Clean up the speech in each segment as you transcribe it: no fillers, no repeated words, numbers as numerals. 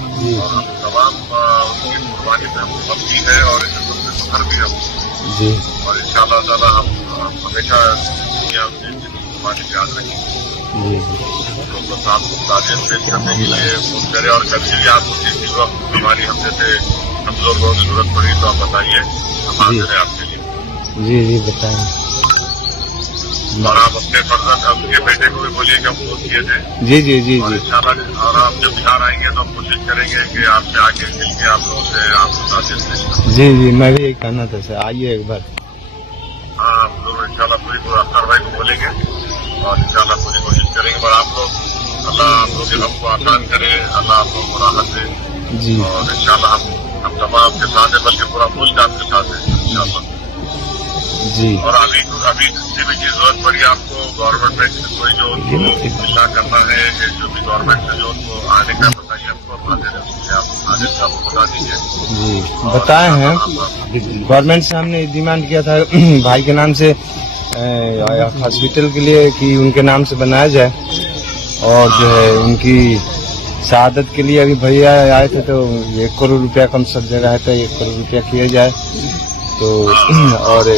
और हम तमाम उनकी कुर्बानी पे हम मस्ती है और इसे सबसे सुधर भी हम जी और इंशाअल्लाह ताला हम हमेशा दुनिया में कुर्बानी याद रखेंगे। जी तो साथ ताजियत पेश करने के लिए फोन करें और कभी भी आपको किसी वक्त हमारी हम जैसे कमजोर लोगों की जरूरत पड़ी तो आप बताइए, हम हाजिर हैं आपके लिए। जी बताएं। और आप अपने फर्जंद उनके बेटे को भी बोलिए कि हम फोन किए थे। जी और इंशाल्लाह और आप जब बिहार आएंगे तो हम कोशिश करेंगे कि आपसे आके मिल के आप लोगों से आपको ताजियत पेश करें। जी मैं भी यही कहना था सर, आइए एक बार। हाँ, हम लोग इंशाल्लाह पूरी अख्तर भाई को बोलेंगे और इंशाल्लाह पूरी कोशिश करेंगे। पर आप लोग अल्लाह आप लोग के गम को आसान करे, अल्लाह आप लोग को राहत दे जी और इंशाल्लाह हम तमाम आपके साथ है, बल्कि पूरा मुल्क आपके साथ है इंशाल्लाह। जी और अभी किसी भी चीज जरूरत पड़ी आपको गवर्नमेंट में कोई जो उनको मिलना करना है, जो भी गवर्नमेंट से जो उनको आने का बताइए, हमको हाजिर है, आप हाजिर से आपको बता दीजिए। जी बताए हैं, गवर्नमेंट से हमने डिमांड किया था भाई के नाम से हॉस्पिटल के लिए कि उनके नाम से बनाया जाए और जो है उनकी शहादत के लिए अभी भैया आए थे तो 1 करोड़ रुपया कम सब जगह है तो 1 करोड़ रुपया किया जाए तो और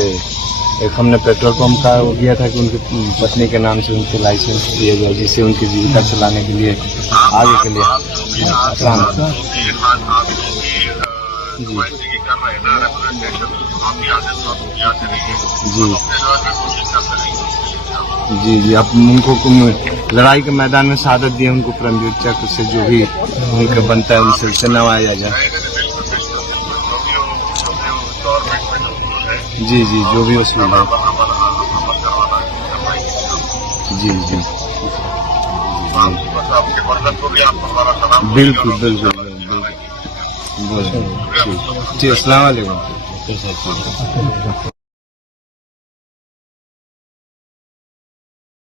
एक हमने पेट्रोल पंप का वो किया था कि उनकी पत्नी के नाम से उनके लाइसेंस दिए जाए जिससे उनकी जीविका चलाने के लिए आगे के लिए आसान होता। जी अब उनको लड़ाई के मैदान में शहादत दिए, उनको परमवीर चक्र से जो भी उनका बनता है उनसे नवाजा जाए। जी जो भी उसूल है। जी बिल्कुल जी अस्सलाम वालेकुम।